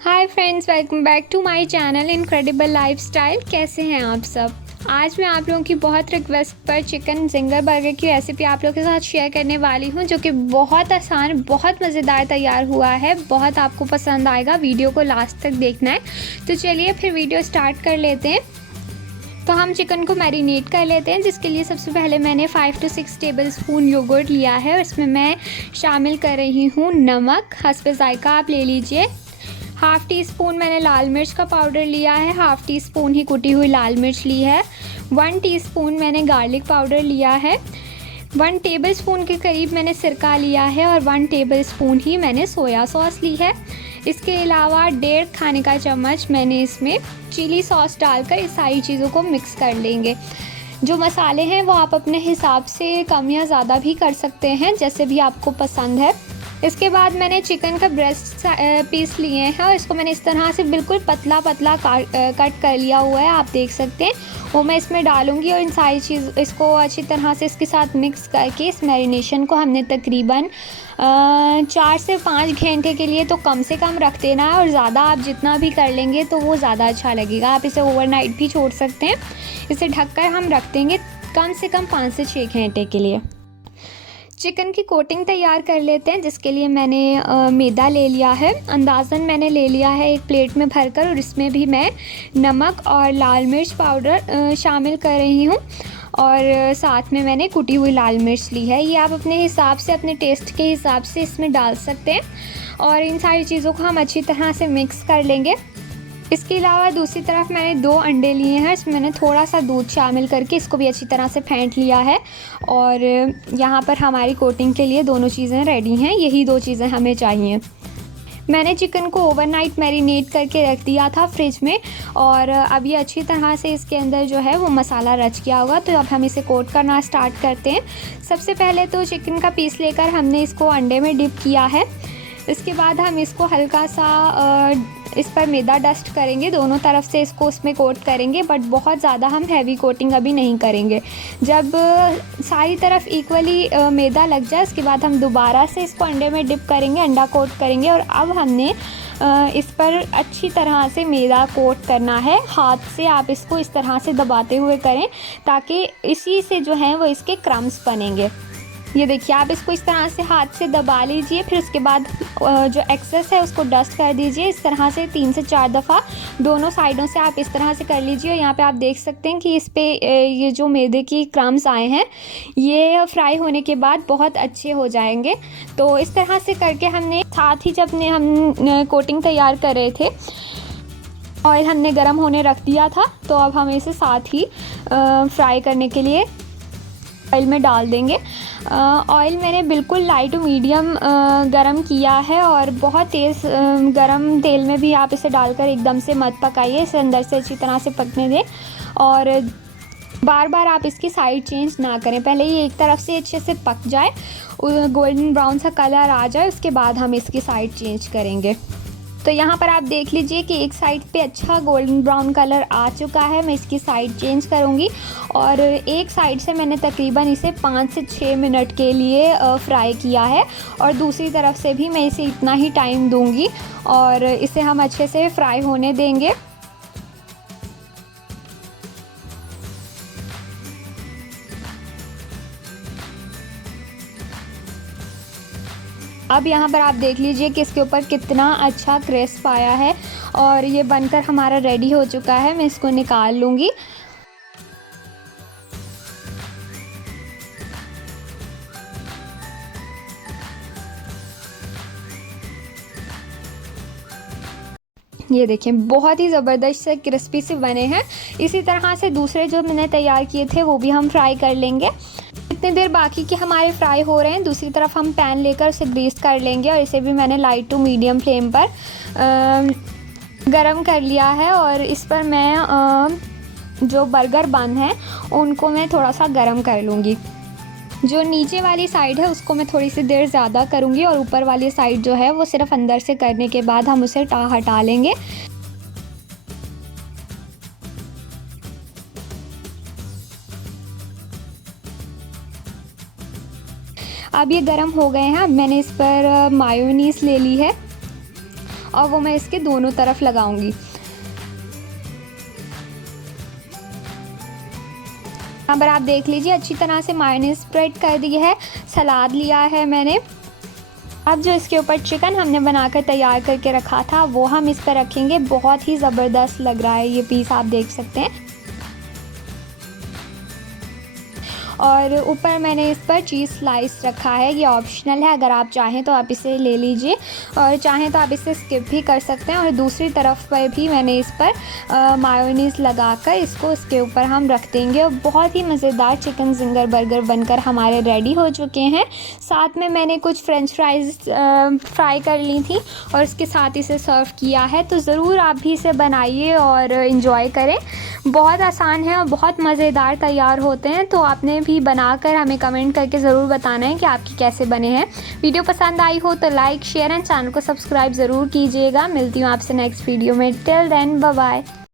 Hi friends, welcome back to my channel incredible lifestyle. कैसे हैं आप सब। आज मैं आप लोगों की बहुत रिक्वेस्ट पर चिकन जिंगर बर्गर की रेसिपी आप लोगों के साथ शेयर करने वाली हूं, जो कि बहुत आसान, बहुत मज़ेदार तैयार हुआ है। बहुत आपको पसंद आएगा, वीडियो को लास्ट तक देखना है। तो चलिए फिर वीडियो स्टार्ट कर लेते हैं। तो हम चिकन को मैरिनेट कर लेते हैं, जिसके लिए सबसे पहले मैंने 5 से 6 टेबल स्पून योगर्ट लिया है और इसमें मैं शामिल कर रही हूँ नमक, हस्बे ज़ायका आप ले लीजिए। हाफ़ टी स्पून मैंने लाल मिर्च का पाउडर लिया है, हाफ़ टी स्पून ही कुटी हुई लाल मिर्च ली है। 1 टीस्पून मैंने गार्लिक पाउडर लिया है। 1 टेबल स्पून के करीब मैंने सिरका लिया है और 1 टेबल स्पून ही मैंने सोया सॉस ली है। इसके अलावा 1.5 खाने का चम्मच मैंने इसमें चिली सॉस डालकर इस सारी चीज़ों को मिक्स कर लेंगे। जो मसाले हैं वो आप अपने हिसाब से कम या ज़्यादा भी कर सकते हैं, जैसे भी आपको पसंद है। इसके बाद मैंने चिकन का ब्रेस्ट पीस लिए हैं और इसको मैंने इस तरह से बिल्कुल पतला पतला कट कर लिया हुआ है, आप देख सकते हैं। वो मैं इसमें डालूंगी और इन सारी चीज़ इसको अच्छी तरह से इसके साथ मिक्स करके इस मैरिनेशन को हमने तकरीबन 4 से 5 घंटे के लिए तो कम से कम रख देना है, और ज़्यादा आप जितना भी कर लेंगे तो वो ज़्यादा अच्छा लगेगा। आप इसे ओवरनाइट भी छोड़ सकते हैं। इसे ढककर हम रख देंगे कम से कम 5 से 6 घंटे के लिए। चिकन की कोटिंग तैयार कर लेते हैं, जिसके लिए मैंने मैदा ले लिया है। अंदाज़न मैंने ले लिया है एक प्लेट में भरकर, और इसमें भी मैं नमक और लाल मिर्च पाउडर शामिल कर रही हूँ, और साथ में मैंने कुटी हुई लाल मिर्च ली है। ये आप अपने हिसाब से, अपने टेस्ट के हिसाब से इसमें डाल सकते हैं, और इन सारी चीज़ों को हम अच्छी तरह से मिक्स कर लेंगे। इसके अलावा दूसरी तरफ मैंने 2 अंडे लिए हैं, इसमें मैंने थोड़ा सा दूध शामिल करके इसको भी अच्छी तरह से फेंट लिया है, और यहाँ पर हमारी कोटिंग के लिए दोनों चीज़ें रेडी हैं। यही 2 चीज़ें हमें चाहिए। मैंने चिकन को ओवरनाइट मैरिनेट करके रख दिया था फ्रिज में, और अब ये अच्छी तरह से इसके अंदर जो है वो मसाला रच गया होगा। तो अब हम इसे कोट करना स्टार्ट करते हैं। सबसे पहले तो चिकन का पीस लेकर हमने इसको अंडे में डिप किया है। इसके बाद हम इसको हल्का सा इस पर मैदा डस्ट करेंगे, दोनों तरफ से इसको उसमें कोट करेंगे, बट बहुत ज़्यादा हम हैवी कोटिंग अभी नहीं करेंगे। जब सारी तरफ इक्वली मैदा लग जाए, उसके बाद हम दोबारा से इसको अंडे में डिप करेंगे, अंडा कोट करेंगे, और अब हमने इस पर अच्छी तरह से मैदा कोट करना है। हाथ से आप इसको इस तरह से दबाते हुए करें, ताकि इसी से जो है वो इसके क्रम्स बनेंगे। ये देखिए, आप इसको इस तरह से हाथ से दबा लीजिए, फिर उसके बाद जो एक्सेस है उसको डस्ट कर दीजिए। इस तरह से 3 से 4 दफ़ा दोनों साइडों से आप इस तरह से कर लीजिए। और यहाँ पे आप देख सकते हैं कि इस पे ये जो मैदे की क्रम्स आए हैं, ये फ्राई होने के बाद बहुत अच्छे हो जाएंगे। तो इस तरह से करके हमने साथ ही जब हम कोटिंग तैयार कर रहे थे, ऑयल हमने गर्म होने रख दिया था, तो अब हम इसे साथ ही फ्राई करने के लिए ऑयल में डाल देंगे। ऑयल मैंने बिल्कुल लाइट टू मीडियम गरम किया है, और बहुत तेज़ गरम तेल में भी आप इसे डालकर एकदम से मत पकाइए। इसे अंदर से अच्छी तरह से पकने दें, और बार बार आप इसकी साइड चेंज ना करें। पहले ये एक तरफ से अच्छे से पक जाए, गोल्डन ब्राउन सा कलर आ जाए, उसके बाद हम इसकी साइड चेंज करेंगे। तो यहाँ पर आप देख लीजिए कि एक साइड पे अच्छा गोल्डन ब्राउन कलर आ चुका है। मैं इसकी साइड चेंज करूँगी, और एक साइड से मैंने तकरीबन इसे 5 से 6 मिनट के लिए फ्राई किया है, और दूसरी तरफ से भी मैं इसे इतना ही टाइम दूँगी, और इसे हम अच्छे से फ्राई होने देंगे। अब यहाँ पर आप देख लीजिए कि इसके ऊपर कितना अच्छा क्रिस्प आया है, और ये बनकर हमारा रेडी हो चुका है। मैं इसको निकाल लूँगी। ये देखिए, बहुत ही ज़बरदस्त से क्रिस्पी से बने हैं। इसी तरह से दूसरे जो मैंने तैयार किए थे वो भी हम फ्राई कर लेंगे। इतनी देर बाकी के हमारे फ्राई हो रहे हैं, दूसरी तरफ हम पैन लेकर उसे ग्रीस कर लेंगे, और इसे भी मैंने लाइट टू मीडियम फ्लेम पर गरम कर लिया है। और इस पर मैं जो बर्गर बन है उनको मैं थोड़ा सा गरम कर लूँगी। जो नीचे वाली साइड है उसको मैं थोड़ी सी देर ज़्यादा करूँगी, और ऊपर वाली साइड जो है वो सिर्फ अंदर से करने के बाद हम उसे हटा लेंगे। अब ये गर्म हो गए हैं। अब मैंने इस पर मायोनीज़ ले ली है, और वो मैं इसके दोनों तरफ लगाऊंगी। यहाँ पर आप देख लीजिए अच्छी तरह से मायोनीज स्प्रेड कर दी है, सलाद लिया है मैंने। अब जो इसके ऊपर चिकन हमने बनाकर तैयार करके रखा था वो हम इस पर रखेंगे। बहुत ही ज़बरदस्त लग रहा है ये पीस, आप देख सकते हैं। और ऊपर मैंने इस पर चीज़ स्लाइस रखा है, ये ऑप्शनल है, अगर आप चाहें तो आप इसे ले लीजिए और चाहें तो आप इसे स्किप भी कर सकते हैं। और दूसरी तरफ पर भी मैंने इस पर मायोनीज़ लगाकर इसको इसके ऊपर हम रख देंगे और बहुत ही मज़ेदार चिकन जिंगर बर्गर बनकर हमारे रेडी हो चुके हैं। साथ में मैंने कुछ फ्रेंच फ्राइज़ फ्राई कर ली थी और इसके साथ इसे सर्व किया है। तो ज़रूर आप भी इसे बनाइए और इन्जॉय करें। बहुत आसान है और बहुत मज़ेदार तैयार होते हैं। तो आपने भी बनाकर हमें कमेंट करके ज़रूर बताना है कि आपकी कैसे बने हैं। वीडियो पसंद आई हो तो लाइक, शेयर एंड चैनल को सब्सक्राइब ज़रूर कीजिएगा। मिलती हूँ आपसे नेक्स्ट वीडियो में। Till then bye bye.